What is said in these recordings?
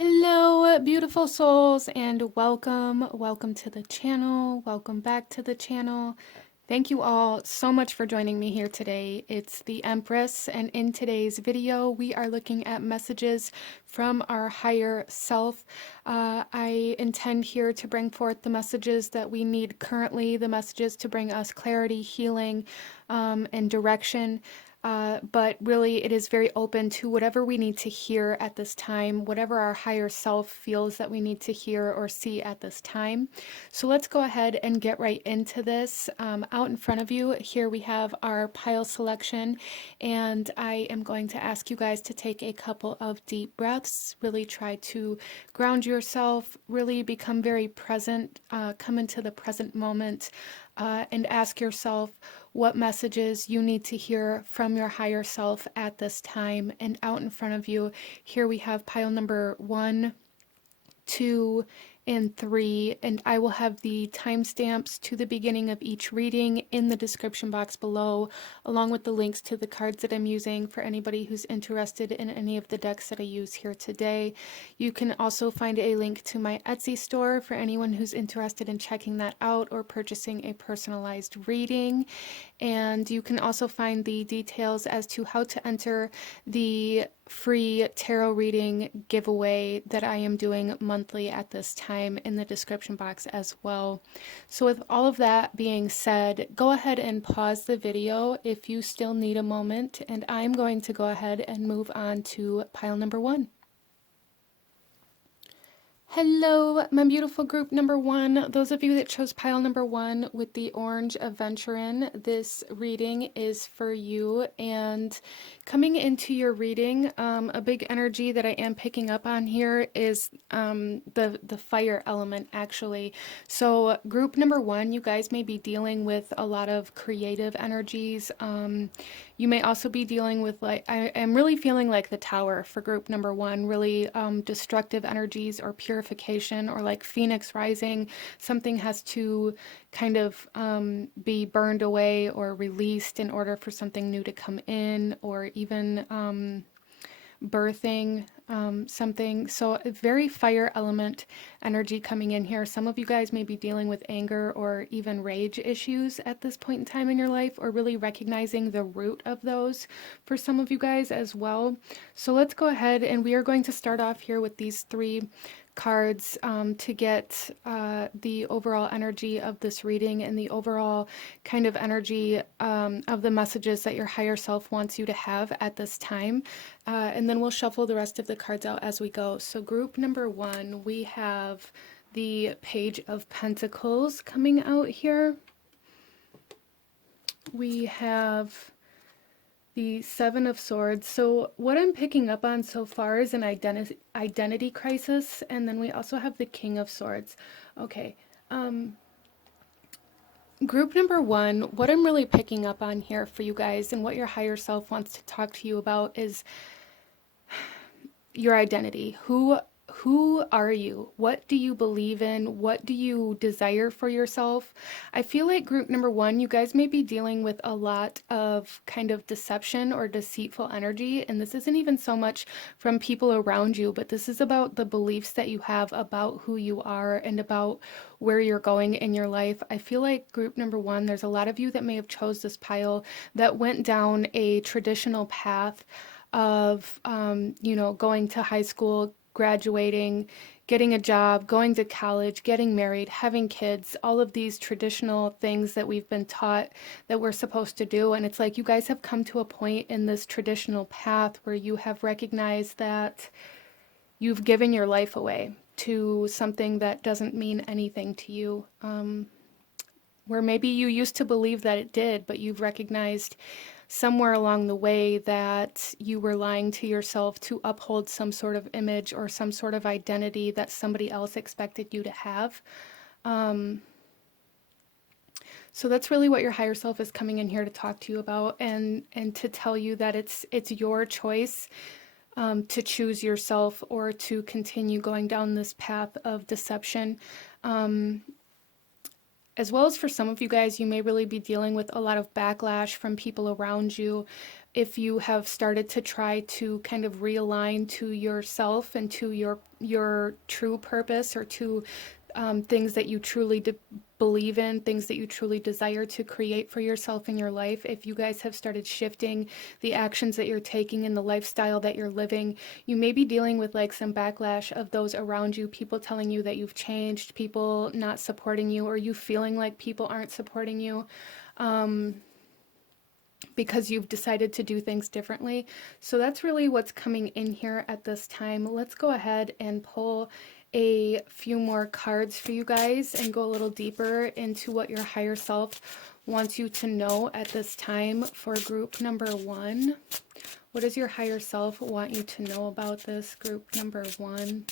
Hello, beautiful souls, and welcome to the channel. Welcome back to the channel. Thank you all so much for joining me here today. It's the Empress, and in today's video, we are looking at messages from our higher self. I intend here to bring forth the messages that we need currently, the messages to bring us clarity, healing, and direction. But really, it is very open to whatever we need to hear at this time, whatever our higher self feels that we need to hear or see at this time. So let's go ahead and get right into this. Out in front of you, here we have our pile selection, and I am going to ask you guys to take a couple of deep breaths. Really try to ground yourself, really become very present, come into the present moment. And ask yourself what messages you need to hear from your higher self at this time. And out in front of you, here we have pile number 1, 2, and 3, and I will have the timestamps to the beginning of each reading in the description box below, along with the links to the cards that I'm using for anybody who's interested in any of the decks that I use here today. You can also find a link to my Etsy store for anyone who's interested in checking that out or purchasing a personalized reading. And you can also find the details as to how to enter the free tarot reading giveaway that I am doing monthly at this time in the description box as well. So with all of that being said, go ahead and pause the video if you still need a moment, and I'm going to go ahead and move on to pile number 1. Hello, my beautiful group number 1. Those of you that chose pile number 1 with the orange Adventurin, this reading is for you. And coming into your reading, a big energy that I am picking up on here is the fire element, actually. So group number 1, you guys may be dealing with a lot of creative energies. You may also be dealing with, like, I am really feeling like the Tower for group number 1, really destructive energies or purification, or like Phoenix rising. Something has to kind of be burned away or released in order for something new to come in, or even birthing something. So a very fire element energy coming in here. Some of you guys may be dealing with anger or even rage issues at this point in time in your life, or really recognizing the root of those for some of you guys as well. So let's go ahead, and we are going to start off here with these 3 cards to get the overall energy of this reading and the overall kind of energy of the messages that your higher self wants you to have at this time. And then we'll shuffle the rest of the cards out as we go. So group number 1, we have the Page of Pentacles coming out here. We have the 7 of Swords. So what I'm picking up on so far is an identity crisis, and then we also have the King of Swords. Okay, group number 1, what I'm really picking up on here for you guys and what your higher self wants to talk to you about is your identity. Who are you? What do you believe in? What do you desire for yourself? I feel like group number 1, you guys may be dealing with a lot of kind of deception or deceitful energy. And this isn't even so much from people around you, but this is about the beliefs that you have about who you are and about where you're going in your life. I feel like group number 1, there's a lot of you that may have chose this pile that went down a traditional path of, going to high school, graduating, getting a job, going to college, getting married, having kids, all of these traditional things that we've been taught that we're supposed to do. And it's like you guys have come to a point in this traditional path where you have recognized that you've given your life away to something that doesn't mean anything to you. Where maybe you used to believe that it did, but you've recognized somewhere along the way that you were lying to yourself to uphold some sort of image or some sort of identity that somebody else expected you to have. So that's really what your higher self is coming in here to talk to you about, and to tell you that it's your choice to choose yourself or to continue going down this path of deception. As well as for some of you guys, you may really be dealing with a lot of backlash from people around you if you have started to try to kind of realign to yourself and to your true purpose, or to things that you truly believe in, things that you truly desire to create for yourself in your life, if you guys have started shifting the actions that you're taking and the lifestyle that you're living, you may be dealing with like some backlash of those around you, people telling you that you've changed, people not supporting you, or you feeling like people aren't supporting you. Because you've decided to do things differently. So that's really what's coming in here at this time. Let's go ahead and pull a few more cards for you guys and go a little deeper into what your higher self wants you to know at this time for group number 1. What does your higher self want you to know about this, group number 1?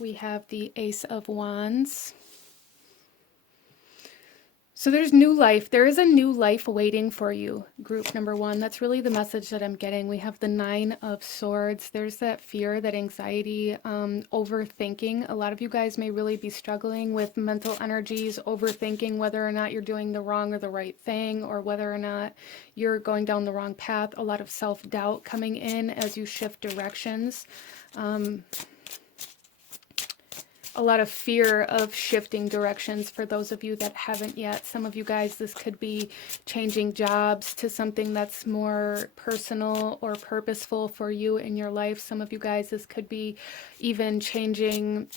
We have the Ace of Wands. So there's new life. There is a new life waiting for you, group number 1. That's really the message that I'm getting. We have the 9 of Swords. There's that fear, that anxiety, overthinking. A lot of you guys may really be struggling with mental energies, overthinking whether or not you're doing the wrong or the right thing, or whether or not you're going down the wrong path. A lot of self-doubt coming in as you shift directions. A lot of fear of shifting directions for those of you that haven't yet. Some of you guys, this could be changing jobs to something that's more personal or purposeful for you in your life. Some of you guys, this could be even changing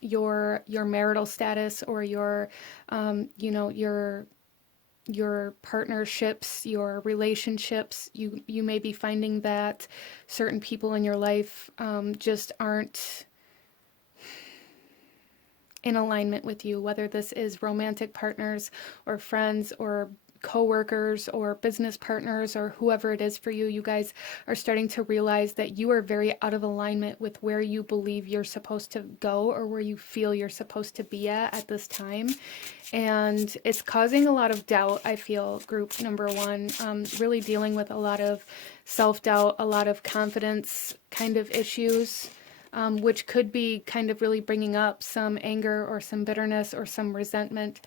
your marital status, or your your partnerships, your relationships. You may be finding that certain people in your life just aren't in alignment with you, whether this is romantic partners or friends or co-workers or business partners or whoever it is for you. You guys are starting to realize that you are very out of alignment with where you believe you're supposed to go, or where you feel you're supposed to be at this time. And it's causing a lot of doubt, I feel, group number 1, really dealing with a lot of self-doubt, a lot of confidence kind of issues. Which could be kind of really bringing up some anger or some bitterness or some resentment.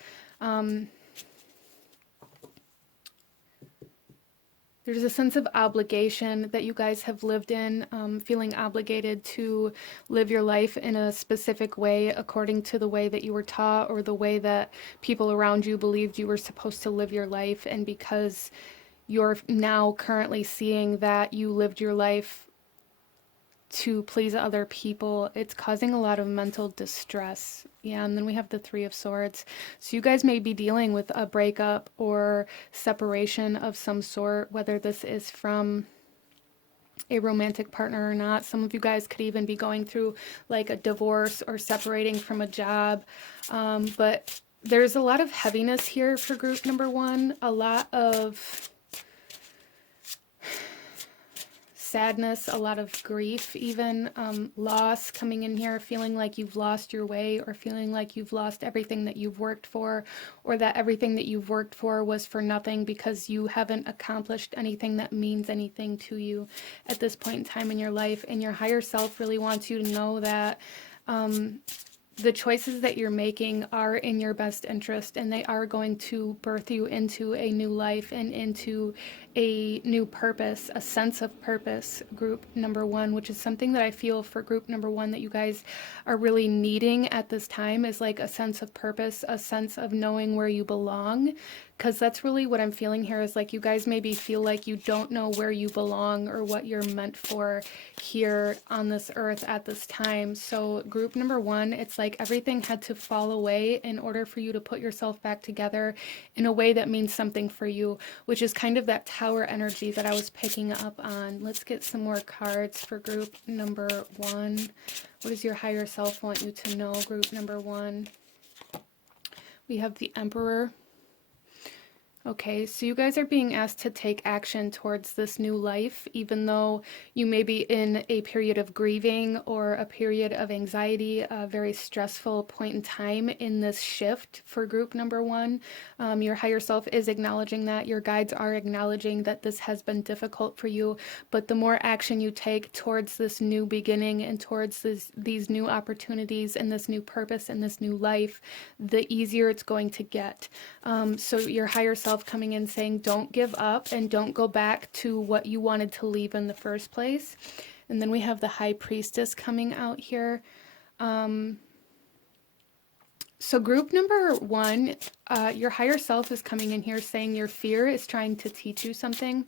There's a sense of obligation that you guys have lived in, feeling obligated to live your life in a specific way according to the way that you were taught, or the way that people around you believed you were supposed to live your life. And because you're now currently seeing that you lived your life to please other people, it's causing a lot of mental distress. Yeah, and then we have the 3 of Swords. So you guys may be dealing with a breakup or separation of some sort, whether this is from a romantic partner or not. Some of you guys could even be going through like a divorce or separating from a job. But there's a lot of heaviness here for group number 1, a lot of sadness, a lot of grief, even loss coming in here, feeling like you've lost your way, or feeling like you've lost everything that you've worked for, or that everything that you've worked for was for nothing because you haven't accomplished anything that means anything to you at this point in time in your life. And your higher self really wants you to know that the choices that you're making are in your best interest, and they are going to birth you into a new life and into a new purpose, a sense of purpose, group number 1, which is something that I feel for group number 1 that you guys are really needing at this time, is like a sense of purpose, a sense of knowing where you belong. Because that's really what I'm feeling here, is like you guys maybe feel like you don't know where you belong or what you're meant for here on this earth at this time. So group number 1, it's like everything had to fall away in order for you to put yourself back together in a way that means something for you, which is kind of that Tower energy that I was picking up on. Let's get some more cards for group number 1. What does your higher self want you to know, group number 1? We have the Emperor. Okay, so you guys are being asked to take action towards this new life, even though you may be in a period of grieving or a period of anxiety, a very stressful point in time in this shift for group number 1. Your higher self is acknowledging that. Your guides are acknowledging that this has been difficult for you, but the more action you take towards this new beginning and towards these new opportunities and this new purpose and this new life, the easier it's going to get. So your higher self yourself coming in saying don't give up and don't go back to what you wanted to leave in the first place. And then we have the High Priestess coming out here. So group number one, your higher self is coming in here saying your fear is trying to teach you something.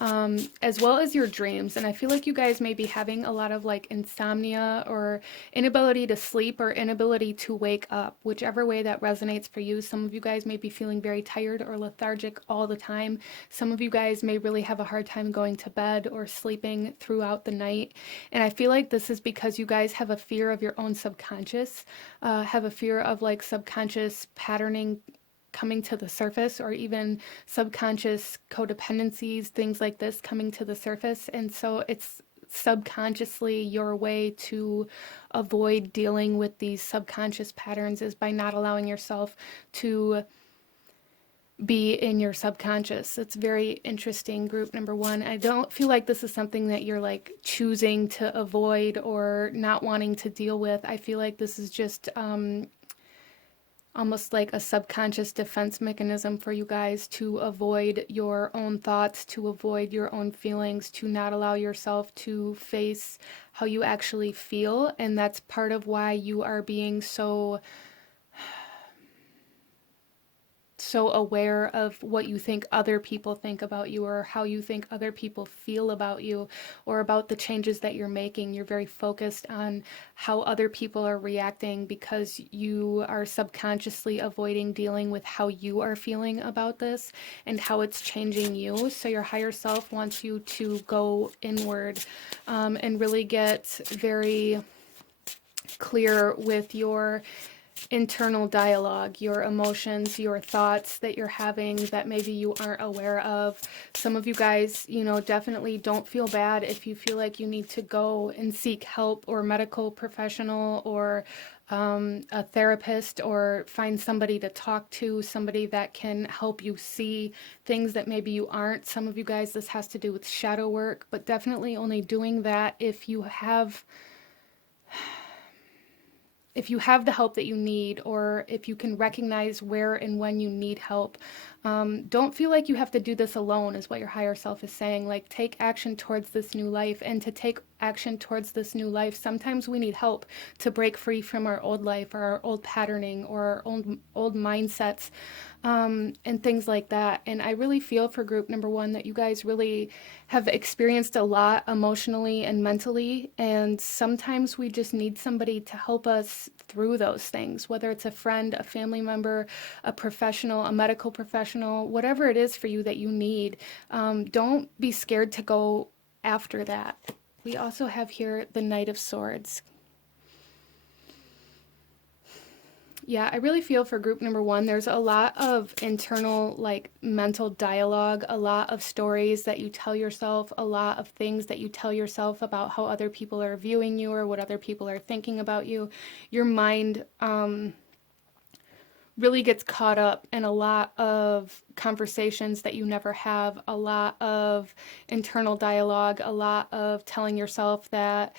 As well as your dreams. And I feel like you guys may be having a lot of like insomnia or inability to sleep or inability to wake up, whichever way that resonates for you. Some of you guys may be feeling very tired or lethargic all the time. Some of you guys may really have a hard time going to bed or sleeping throughout the night. And I feel like this is because you guys have a fear of your own subconscious, have a fear of like subconscious patterning coming to the surface, or even subconscious codependencies, things like this coming to the surface. And so it's subconsciously your way to avoid dealing with these subconscious patterns is by not allowing yourself to be in your subconscious. It's very interesting, group number one. I don't feel like this is something that you're like choosing to avoid or not wanting to deal with. I feel like this is just almost like a subconscious defense mechanism for you guys to avoid your own thoughts, to avoid your own feelings, to not allow yourself to face how you actually feel. And that's part of why you are being so aware of what you think other people think about you, or how you think other people feel about you, or about the changes that you're making. You're very focused on how other people are reacting because you are subconsciously avoiding dealing with how you are feeling about this and how it's changing you. So your higher self wants you to go inward and really get very clear with your internal dialogue, your emotions, your thoughts that you're having that maybe you aren't aware of. Some of you guys, you know, definitely don't feel bad if you feel like you need to go and seek help, or medical professional, or a therapist, or find somebody to talk to, somebody that can help you see things that maybe you aren't. Some of you guys, this has to do with shadow work, but definitely only doing that if you have the help that you need, or if you can recognize where and when you need help. Don't feel like you have to do this alone, is what your higher self is saying. Like, take action towards this new life. And to take action towards this new life, sometimes we need help to break free from our old life, or our old patterning, or our old mindsets, and things like that. And I really feel for group number one that you guys really have experienced a lot emotionally and mentally, and sometimes we just need somebody to help us through those things, whether it's a friend, a family member, a professional, a medical professional, whatever it is for you that you need. Don't be scared to go after that. We also have here the Knight of Swords. Yeah, I really feel for group number one, there's a lot of internal, like, mental dialogue, a lot of stories that you tell yourself, a lot of things that you tell yourself about how other people are viewing you or what other people are thinking about you. Your mind really gets caught up in a lot of conversations that you never have, a lot of internal dialogue, a lot of telling yourself that,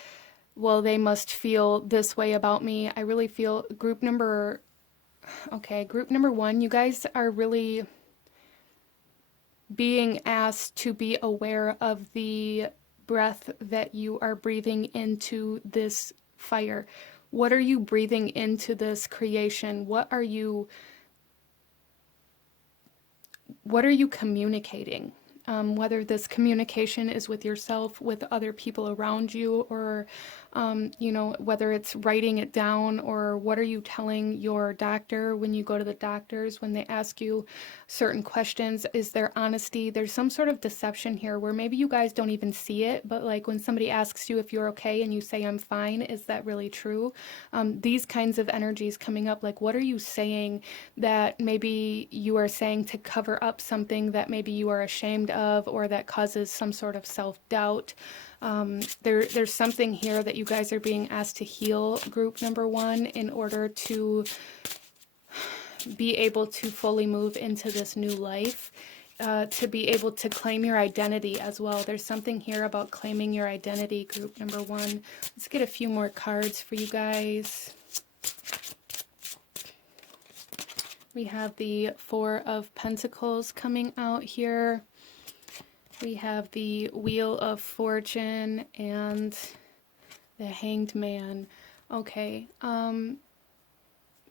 well, they must feel this way about me. I really feel group number one, you guys are really being asked to be aware of the breath that you are breathing into this fire. What are you breathing into this creation? What are you communicating? Whether this communication is with yourself, with other people around you, or, whether it's writing it down, or what are you telling your doctor when you go to the doctors, when they ask you certain questions? Is there honesty? There's some sort of deception here where maybe you guys don't even see it, but like when somebody asks you if you're okay and you say, I'm fine, is that really true? These kinds of energies coming up, like what are you saying that maybe you are saying to cover up something that maybe you are ashamed of, or that causes some sort of self-doubt. There's something here that you guys are being asked to heal, group number one, in order to be able to fully move into this new life, to be able to claim your identity as well. There's something here about claiming your identity, group number one. Let's get a few more cards for you guys. We have the Four of Pentacles coming out here. We have the Wheel of Fortune and the Hanged Man. Okay,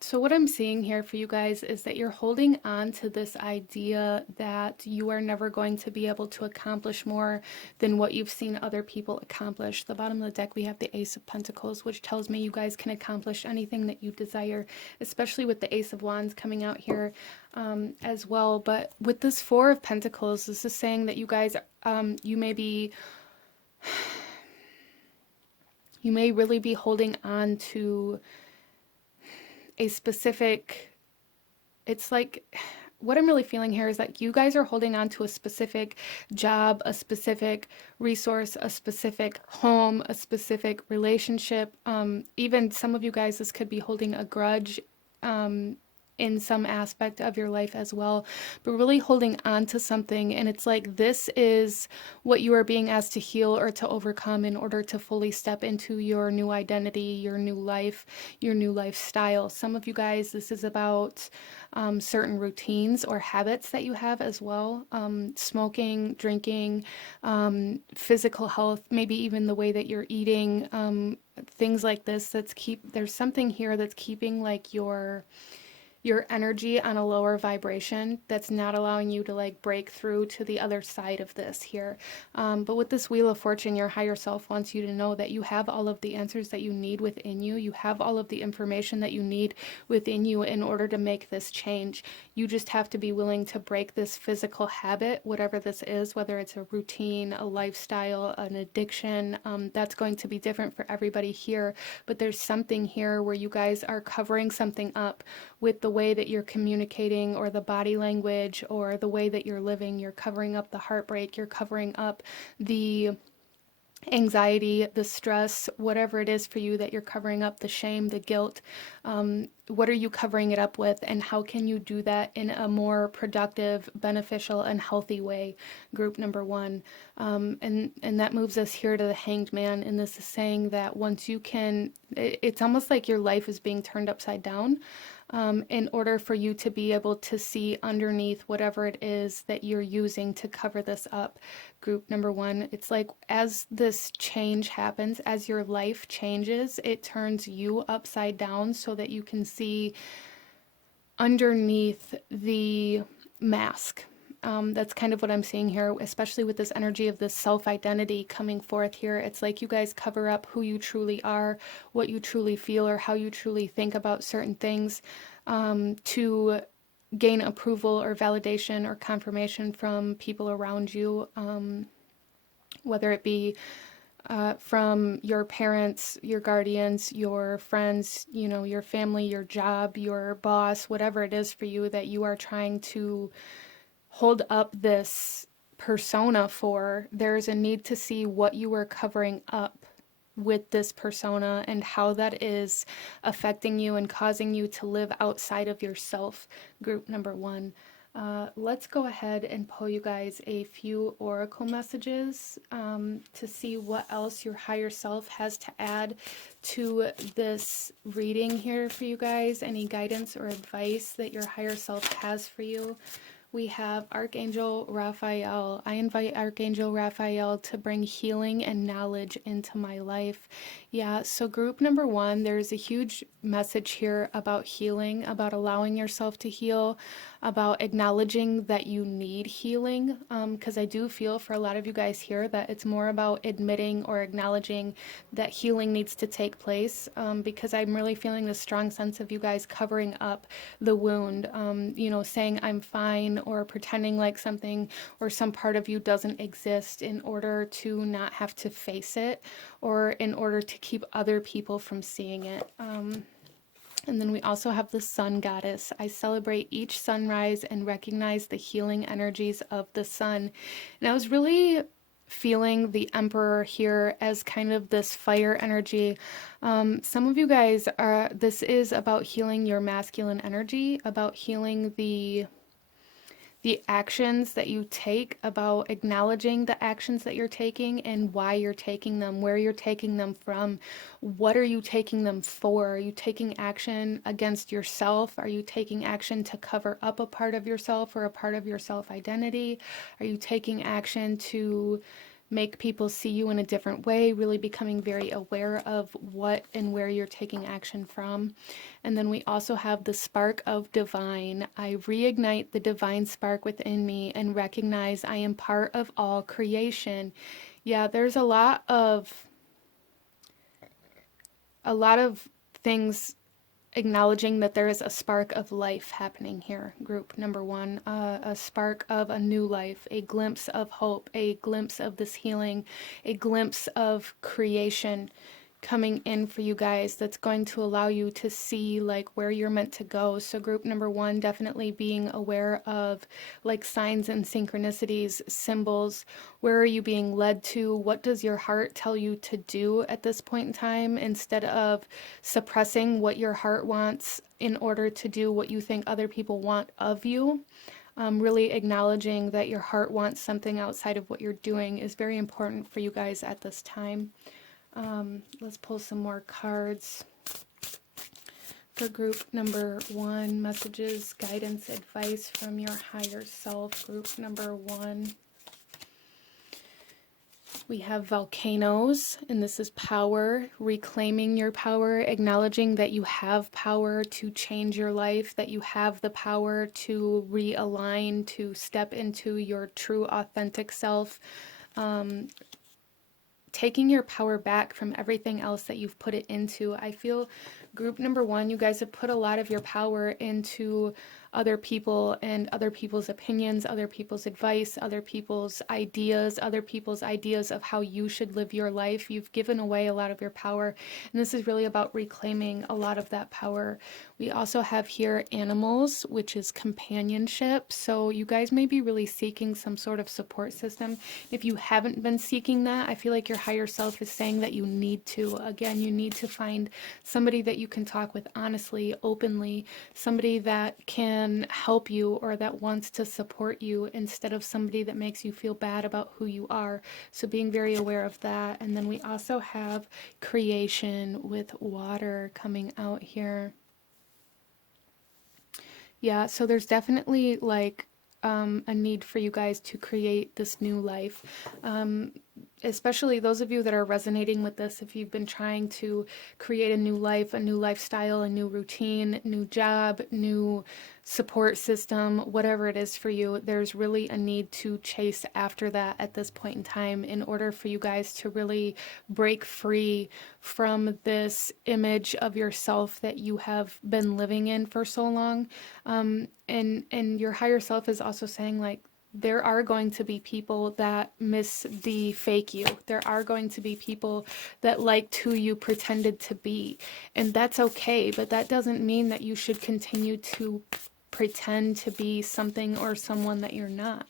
so what I'm seeing here for you guys is that you're holding on to this idea that you are never going to be able to accomplish more than what you've seen other people accomplish. The bottom of the deck, we have the Ace of Pentacles, which tells me you guys can accomplish anything that you desire, especially with the Ace of Wands coming out here as well. But with this Four of Pentacles, this is saying that you guys, you may really be holding on to a specific, it's like, what I'm really feeling here is that you guys are holding on to a specific job, a specific resource, a specific home, a specific relationship. Even some of you guys, this could be holding a grudge in some aspect of your life as well, but really holding on to something. And it's like, this is what you are being asked to heal or to overcome in order to fully step into your new identity, your new life, your new lifestyle. Some of you guys, this is about certain routines or habits that you have as well. Smoking, drinking, physical health, maybe even the way that you're eating, things like this. There's something here that's keeping like your energy on a lower vibration that's not allowing you to like break through to the other side of this here. But with this Wheel of Fortune, your higher self wants you to know that you have all of the answers that you need within you. You have all of the information that you need within you in order to make this change. You just have to be willing to break this physical habit, whatever this is, whether it's a routine, a lifestyle, an addiction. That's going to be different for everybody here. But there's something here where you guys are covering something up with the way that you're communicating or the body language or the way that you're living. You're covering up the heartbreak, you're covering up the anxiety, the stress, whatever it is for you that you're covering up, the shame, the guilt. What are you covering it up with, and how can you do that in a more productive, beneficial, and healthy way? Group number one. And that moves us here to the Hanged Man, and this is saying that once you can, it's almost like your life is being turned upside down. In order for you to be able to see underneath whatever it is that you're using to cover this up. Group number one, it's like as this change happens, as your life changes, it turns you upside down so that you can see underneath the mask. That's kind of what I'm seeing here, especially with this energy of this self-identity coming forth here. It's like you guys cover up who you truly are, what you truly feel, or how you truly think about certain things to gain approval or validation or confirmation from people around you, whether it be from your parents, your guardians, your friends, you know, your family, your job, your boss, whatever it is for you that you are trying to hold up this persona for. There's a need to see what you are covering up with this persona and how that is affecting you and causing you to live outside of yourself. Group number one. Let's go ahead and pull you guys a few oracle messages to see what else your higher self has to add to this reading here for you guys. Any guidance or advice that your higher self has for you. We have Archangel Raphael. I invite Archangel Raphael to bring healing and knowledge into my life. Yeah, so group number one, there's a huge message here about healing, about allowing yourself to heal, about acknowledging that you need healing, because I do feel for a lot of you guys here that it's more about admitting or acknowledging that healing needs to take place, because I'm really feeling this strong sense of you guys covering up the wound, you know, saying I'm fine or pretending like something or some part of you doesn't exist in order to not have to face it or in order to keep other people from seeing it. And then we also have the Sun Goddess. I celebrate each sunrise and recognize the healing energies of the sun. And I was really feeling the Emperor here as kind of this fire energy. Some of you guys this is about healing your masculine energy, about healing the the actions that you take, about acknowledging the actions that you're taking and why you're taking them, where you're taking them from, what are you taking them for? Are you taking action against yourself? Are you taking action to cover up a part of yourself or a part of your self identity? Are you taking action to make people see you in a different way, really becoming very aware of what and where you're taking action from? And then we also have the spark of divine. I reignite the divine spark within me and recognize I am part of all creation. Yeah, there's a lot of things acknowledging that there is a spark of life happening here. Group number one, a spark of a new life, a glimpse of hope, a glimpse of this healing, a glimpse of creation coming in for you guys that's going to allow you to see like where you're meant to go. So group number one, definitely being aware of like signs and synchronicities, symbols. Where are you being led to? What does your heart tell you to do at this point in time, instead of suppressing what your heart wants in order to do what you think other people want of you? Really acknowledging that your heart wants something outside of what you're doing is very important for you guys at this time. Let's pull some more cards for group number one. Messages, guidance, advice from your higher self. Group number one. We have volcanoes, and this is power, reclaiming your power, acknowledging that you have power to change your life, that you have the power to realign, to step into your true authentic self. Taking your power back from everything else that you've put it into. I feel group number one, you guys have put a lot of your power into other people and other people's opinions, other people's advice, other people's ideas of how you should live your life. You've given away a lot of your power, and this is really about reclaiming a lot of that power. We also have here animals, which is companionship. So you guys may be really seeking some sort of support system. If you haven't been seeking that, I feel like your higher self is saying that you need to. Again, you need to find somebody that you can talk with honestly, openly, somebody that can help you or that wants to support you, instead of somebody that makes you feel bad about who you are. So being very aware of that. And then we also have creation with water coming out here. Yeah, so there's definitely like a need for you guys to create this new life. Especially those of you that are resonating with this, if you've been trying to create a new life, a new lifestyle, a new routine, new job, new support system, whatever it is for you, there's really a need to chase after that at this point in time, in order for you guys to really break free from this image of yourself that you have been living in for so long. And your higher self is also saying, like, there are going to be people that miss the fake you. There are going to be people that liked who you pretended to be. And that's okay, but that doesn't mean that you should continue to pretend to be something or someone that you're not.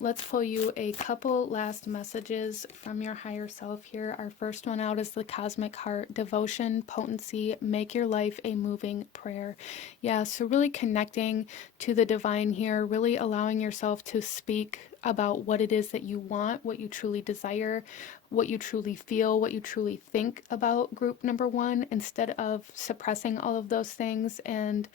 Let's pull you a couple last messages from your higher self here. Our first one out is the Cosmic Heart, devotion, potency, make your life a moving prayer. Yeah, so really connecting to the divine here, really allowing yourself to speak about what it is that you want, what you truly desire, what you truly feel, what you truly think about group number one, instead of suppressing all of those things and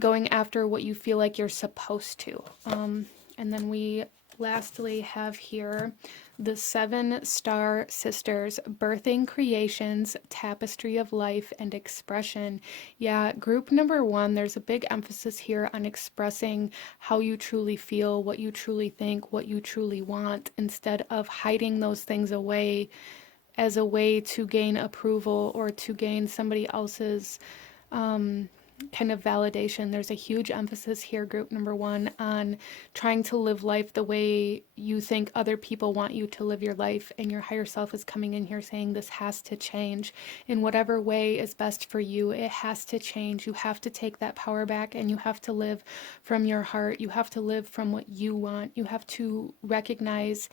going after what you feel like you're supposed to. And then we lastly have here the 7-Star Sisters, birthing creations, tapestry of life and expression. Yeah, group number one, there's a big emphasis here on expressing how you truly feel, what you truly think, what you truly want, instead of hiding those things away as a way to gain approval or to gain somebody else's kind of validation. There's a huge emphasis here, group number one, on trying to live life the way you think other people want you to live your life. And your higher self is coming in here saying this has to change in whatever way is best for you. It has to change. You have to take that power back, and you have to live from your heart. You have to live from what you want. You have to recognize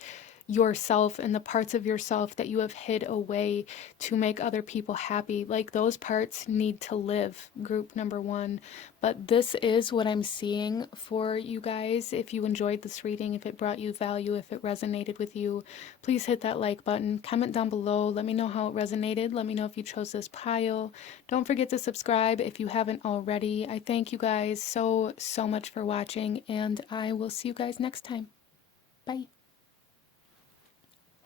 yourself and the parts of yourself that you have hid away to make other people happy. Like those parts need to live, group number one. But this is what I'm seeing for you guys. If you enjoyed this reading, if it brought you value, if it resonated with you, please hit that like button. Comment down below. Let me know how it resonated. Let me know if you chose this pile. Don't forget to subscribe if you haven't already. I thank you guys so much for watching, and I will see you guys next time. Bye.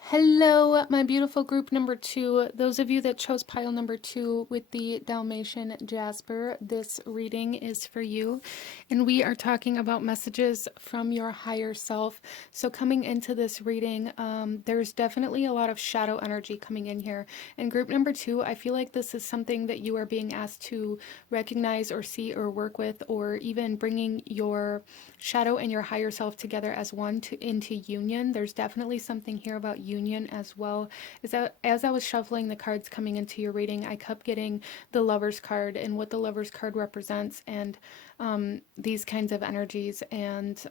Hello, my beautiful group number two. Those of you that chose pile number two with the Dalmatian Jasper, this reading is for you. And we are talking about messages from your higher self. So coming into this reading, there's definitely a lot of shadow energy coming in here. And group number two, I feel like this is something that you are being asked to recognize or see or work with, or even bringing your shadow and your higher self together as one into union. There's definitely something here about union as well. Is that as I was shuffling the cards coming into your reading, I kept getting the Lover's card and what the Lover's card represents, and these kinds of energies. And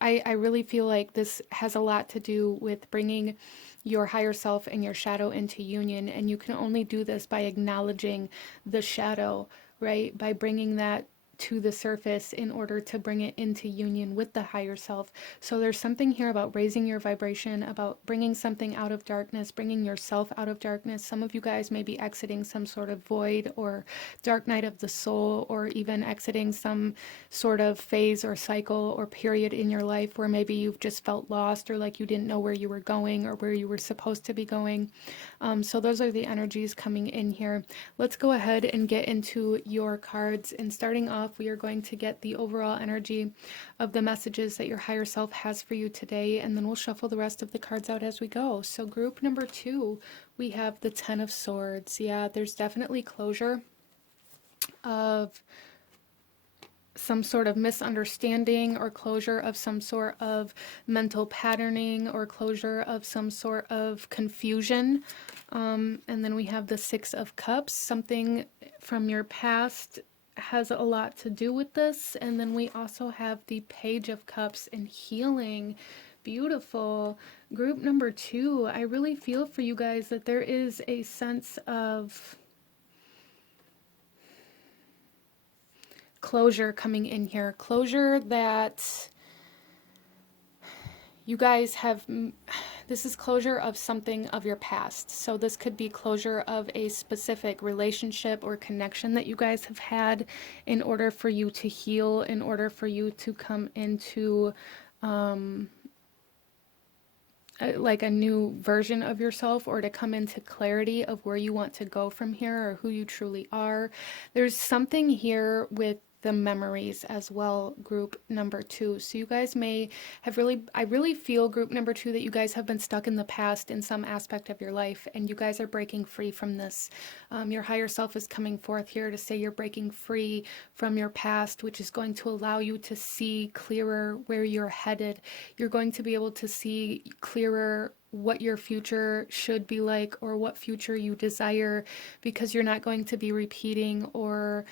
I really feel like this has a lot to do with bringing your higher self and your shadow into union. And you can only do this by acknowledging the shadow, right? By bringing that to the surface in order to bring it into union with the higher self. So there's something here about raising your vibration, about bringing something out of darkness, bringing yourself out of darkness. Some of you guys may be exiting some sort of void or dark night of the soul, or even exiting some sort of phase or cycle or period in your life where maybe you've just felt lost, or like you didn't know where you were going or where you were supposed to be going. So those are the energies coming in here. Let's go ahead and get into your cards. And starting off, we are going to get the overall energy of the messages that your higher self has for you today, and then we'll shuffle the rest of the cards out as we go. So group number two, we have the Ten of Swords. Yeah, there's definitely closure of some sort of misunderstanding, or closure of some sort of mental patterning, or closure of some sort of confusion. And then we have the Six of Cups. Something from your past has a lot to do with this. And then we also have the Page of Cups and healing. Beautiful. Group number two, I really feel for you guys that there is a sense of closure coming in here. Closure that you guys have, this is closure of something of your past. So this could be closure of a specific relationship or connection that you guys have had, in order for you to heal, in order for you to come into like a new version of yourself, or to come into clarity of where you want to go from here, or who you truly are. There's something here with the memories as well, group number two. So you guys may have I really feel, group number two, that you guys have been stuck in the past in some aspect of your life, and you guys are breaking free from this. Your higher self is coming forth here to say you're breaking free from your past, which is going to allow you to see clearer where you're headed. You're going to be able to see clearer what your future should be like, or what future you desire, because you're not going to be repeating or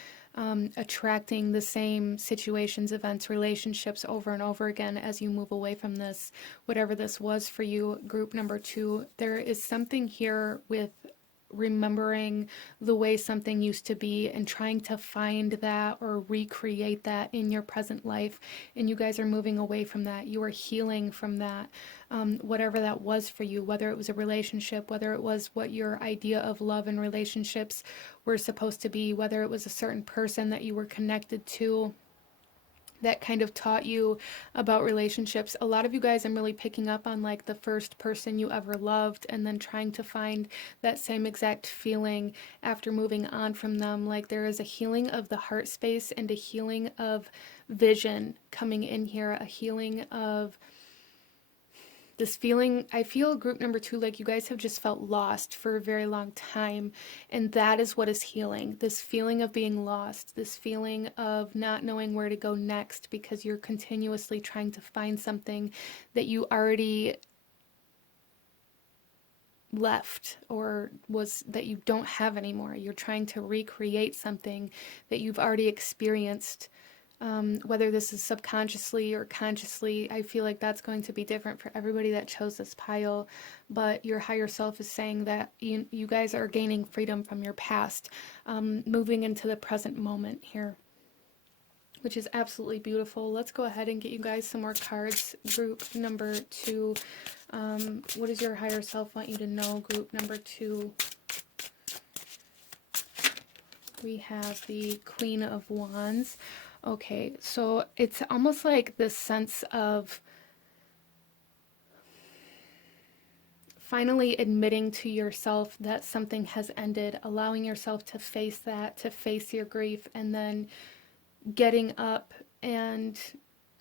attracting the same situations, events, relationships over and over again as you move away from this, whatever this was for you, group number two. There is something here with remembering the way something used to be and trying to find that or recreate that in your present life. And you guys are moving away from that. You are healing from that, whatever that was for you, whether it was a relationship, whether it was what your idea of love and relationships were supposed to be, whether it was a certain person that you were connected to that kind of taught you about relationships. A lot of you guys, I'm really picking up on like the first person you ever loved, and then trying to find that same exact feeling after moving on from them. Like there is a healing of the heart space and a healing of vision coming in here, a healing of this feeling. I feel, group number two, like you guys have just felt lost for a very long time, and that is what is healing. This feeling of being lost, this feeling of not knowing where to go next, because you're continuously trying to find something that you already left, or was that you don't have anymore. You're trying to recreate something that you've already experienced Whether this is subconsciously or consciously, I feel like that's going to be different for everybody that chose this pile. But your higher self is saying that you guys are gaining freedom from your past, moving into the present moment here, which is absolutely beautiful. Let's go ahead and get you guys some more cards. Group number 2. What does your higher self want you to know? Group number 2. We have the Queen of Wands. Okay, so it's almost like this sense of finally admitting to yourself that something has ended, allowing yourself to face that, to face your grief, and then getting up and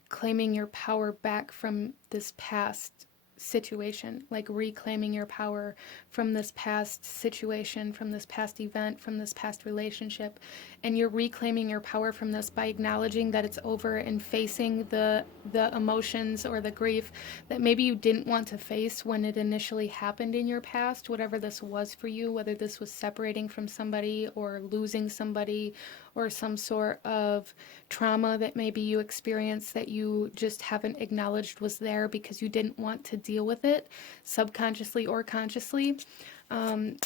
claiming your power back from this past situation, like reclaiming your power from this past situation, from this past event, from this past relationship. And you're reclaiming your power from this by acknowledging that it's over and facing the emotions or the grief that maybe you didn't want to face when it initially happened in your past, whatever this was for you, whether this was separating from somebody or losing somebody or some sort of trauma that maybe you experienced that you just haven't acknowledged was there because you didn't want to deal with it, subconsciously or consciously.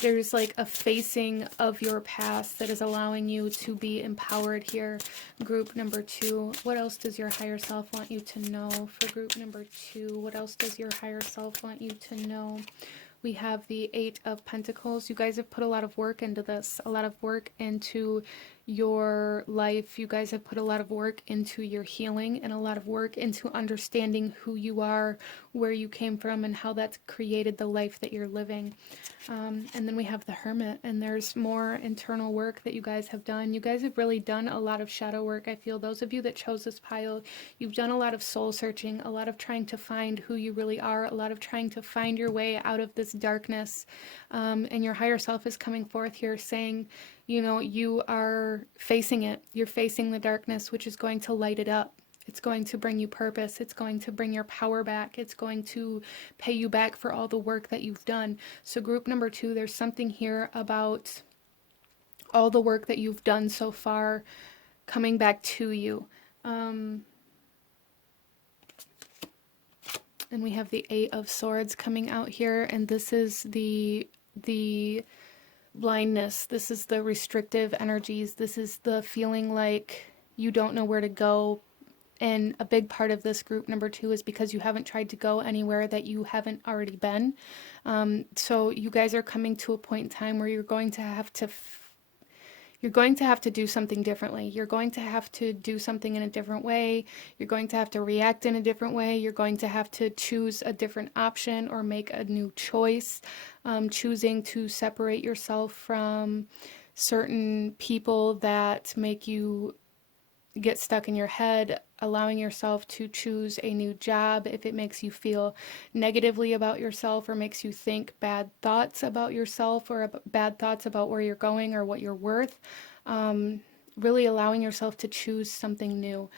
There's like a facing of your past that is allowing you to be empowered here. Group number 2. What else does your higher self want you to know for group number 2? What else does your higher self want you to know? We have the 8 of Pentacles. You guys have put a lot of work into this, a lot of work into your life. You guys have put a lot of work into your healing and a lot of work into understanding who you are, where you came from, and how that's created the life that you're living. And then we have the Hermit, and there's more internal work that you guys have done. You guys have really done a lot of shadow work. I feel those of you that chose this pile, you've done a lot of soul searching, a lot of trying to find who you really are, a lot of trying to find your way out of this darkness. And your higher self is coming forth here saying, you know, you are facing it. You're facing the darkness, which is going to light it up. It's going to bring you purpose. It's going to bring your power back. It's going to pay you back for all the work that you've done. So group number 2, there's something here about all the work that you've done so far coming back to you. And we have the 8 of Swords coming out here, and this is the blindness. This is the restrictive energies. This is the feeling like you don't know where to go. And a big part of this group number 2 is because you haven't tried to go anywhere that you haven't already been. So you guys are coming to a point in time where you're going to have to do something differently. You're going to have to do something in a different way. You're going to have to react in a different way. You're going to have to choose a different option or make a new choice. Choosing to separate yourself from certain people that make you get stuck in your head, allowing yourself to choose a new job if it makes you feel negatively about yourself or makes you think bad thoughts about yourself or bad thoughts about where you're going or what you're worth. Really allowing yourself to choose something new.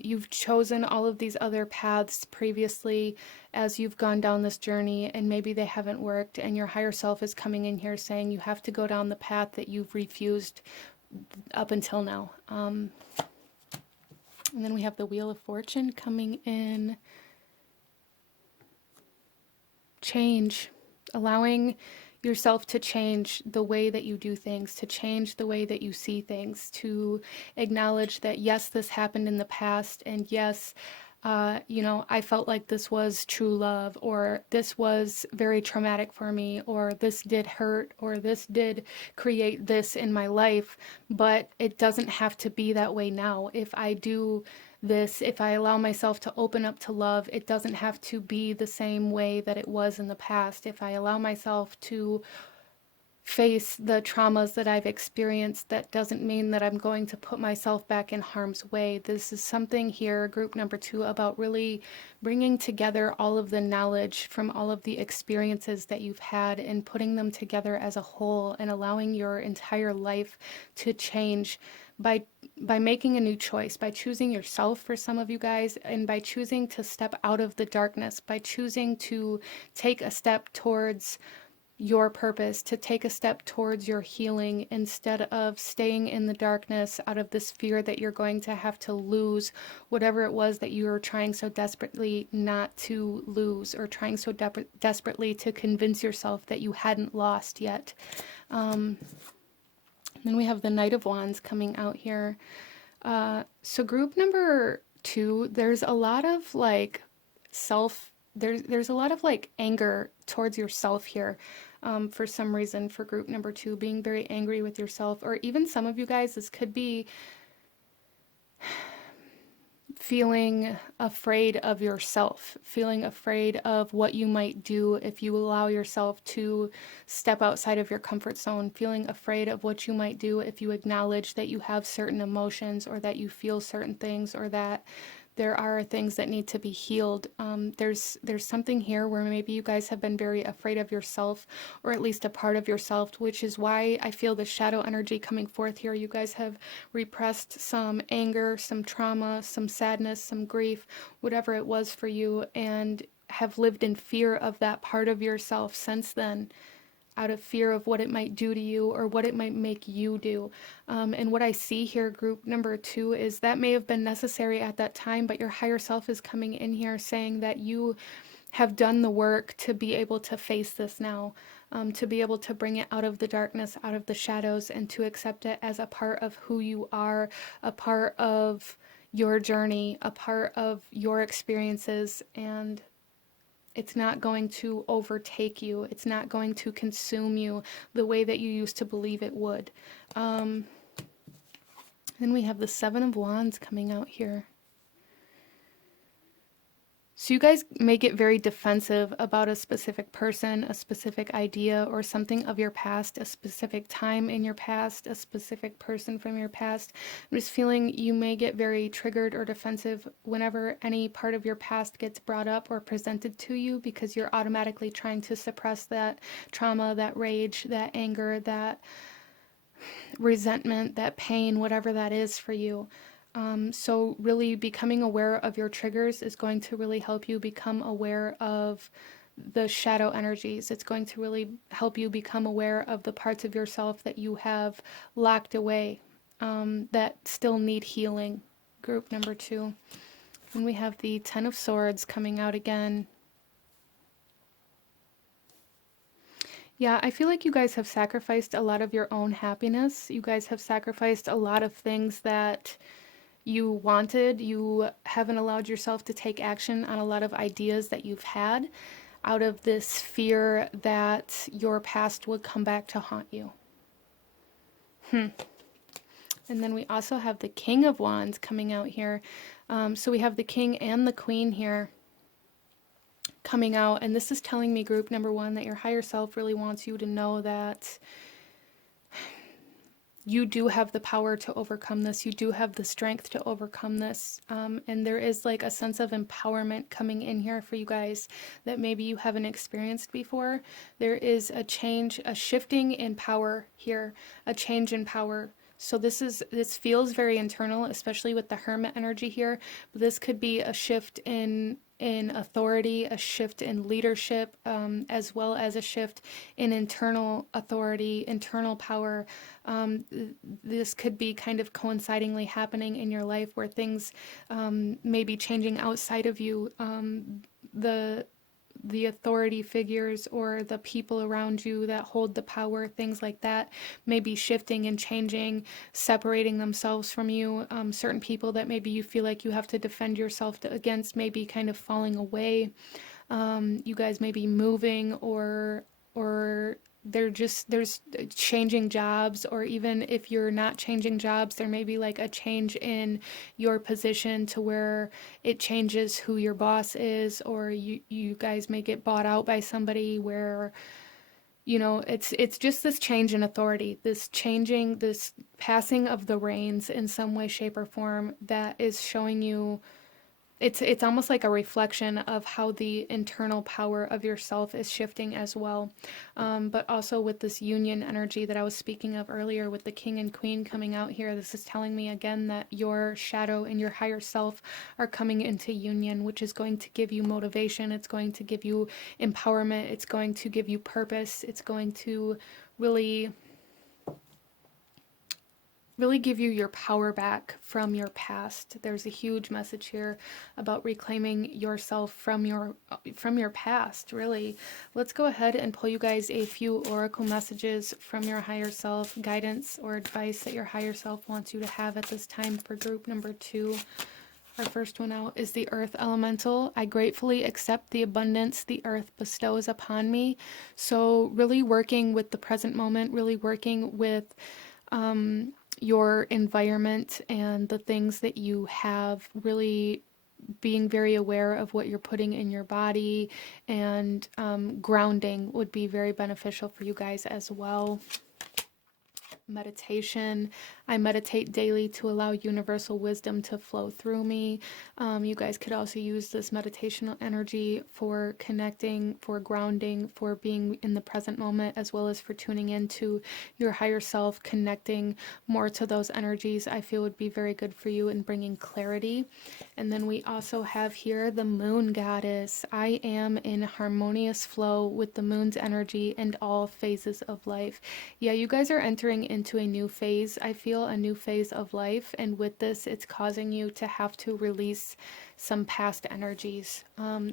You've chosen all of these other paths previously as you've gone down this journey, and maybe they haven't worked, and your higher self is coming in here saying you have to go down the path that you've refused up until now. And then we have the Wheel of Fortune coming in. Change. Allowing yourself to change the way that you do things, to change the way that you see things, to acknowledge that, yes, this happened in the past, and yes, I felt like this was true love, or this was very traumatic for me, or this did hurt, or this did create this in my life, but it doesn't have to be that way now. If I do this, if I allow myself to open up to love, it doesn't have to be the same way that it was in the past. If I allow myself to face the traumas that I've experienced, that doesn't mean that I'm going to put myself back in harm's way. This is something here, group number 2, about really bringing together all of the knowledge from all of the experiences that you've had and putting them together as a whole and allowing your entire life to change by making a new choice, by choosing yourself for some of you guys, and by choosing to step out of the darkness, by choosing to take a step towards your purpose, to take a step towards your healing instead of staying in the darkness out of this fear that you're going to have to lose whatever it was that you were trying so desperately not to lose, or trying so desperately to convince yourself that you hadn't lost yet. Then we have the Knight of Wands coming out here. So group number 2, there's a lot of like there's a lot of like anger towards yourself here, for some reason, for group number 2, being very angry with yourself. Or even some of you guys, this could be feeling afraid of yourself, feeling afraid of what you might do if you allow yourself to step outside of your comfort zone, feeling afraid of what you might do if you acknowledge that you have certain emotions, or that you feel certain things, or that there are things that need to be healed. There's something here where maybe you guys have been very afraid of yourself, or at least a part of yourself, which is why I feel the shadow energy coming forth here. You guys have repressed some anger, some trauma, some sadness, some grief, whatever it was for you, and have lived in fear of that part of yourself since then, out of fear of what it might do to you, or what it might make you do. And what I see here, group number 2, is that may have been necessary at that time, but your higher self is coming in here saying that you have done the work to be able to face this now, to be able to bring it out of the darkness, out of the shadows, and to accept it as a part of who you are, a part of your journey, a part of your experiences. And it's not going to overtake you. It's not going to consume you the way that you used to believe it would. Then we have the Seven of Wands coming out here. So you guys may get very defensive about a specific person, a specific idea, or something of your past, a specific time in your past, a specific person from your past. I'm just feeling you may get very triggered or defensive whenever any part of your past gets brought up or presented to you, because you're automatically trying to suppress that trauma, that rage, that anger, that resentment, that pain, whatever that is for you. So really becoming aware of your triggers is going to really help you become aware of the shadow energies. It's going to really help you become aware of the parts of yourself that you have locked away, that still need healing. Group number 2. And we have the Ten of Swords coming out again. Yeah, I feel like you guys have sacrificed a lot of your own happiness. You guys have sacrificed a lot of things that you wanted. You haven't allowed yourself to take action on a lot of ideas that you've had, out of this fear that your past would come back to haunt you. And then we also have the King of Wands coming out here. So we have the King and the Queen here coming out, and this is telling me, group number 1, that your higher self really wants you to know that you do have the power to overcome this. You do have the strength to overcome this. And there is like a sense of empowerment coming in here for you guys that maybe you haven't experienced before. There is a change, a shifting in power here, a change in power. So this feels very internal, especially with the Hermit energy here. But this could be a shift in authority, a shift in leadership, as well as a shift in internal authority, internal power. This could be kind of coincidingly happening in your life, where things may be changing outside of you. The authority figures or the people around you that hold the power, things like that, may be shifting and changing, separating themselves from you. Certain people that maybe you feel like you have to defend yourself against may be kind of falling away. You guys may be moving, or there's changing jobs, or even if you're not changing jobs, there may be like a change in your position to where it changes who your boss is, or you guys may get bought out by somebody where, you know, it's just this change in authority, this passing of the reins in some way, shape, or form that is showing you it's almost like a reflection of how the internal power of yourself is shifting as well. But also with this union energy that I was speaking of earlier with the king and queen coming out here, this is telling me again that your shadow and your higher self are coming into union, which is going to give you motivation. It's going to give you empowerment. It's going to give you purpose. It's going to really give you your power back from your past. There's a huge message here about reclaiming yourself from your past, really. Let's go ahead and pull you guys a few oracle messages from your higher self, guidance or advice that your higher self wants you to have at this time for group number 2. Our first one out is the Earth Elemental. I gratefully accept the abundance the Earth bestows upon me. So really working with the present moment, really working with your environment and the things that you have, really being very aware of what you're putting in your body, and grounding would be very beneficial for you guys as well. Meditation. I meditate daily to allow universal wisdom to flow through me. You guys could also use this meditational energy for connecting, for grounding, for being in the present moment, as well as for tuning into your higher self, connecting more to those energies. I feel would be very good for you in bringing clarity. And then we also have here the moon goddess. I am in harmonious flow with the moon's energy and all phases of life. Yeah, you guys are entering into a new phase. I feel a new phase of life, and with this, it's causing you to have to release some past energies.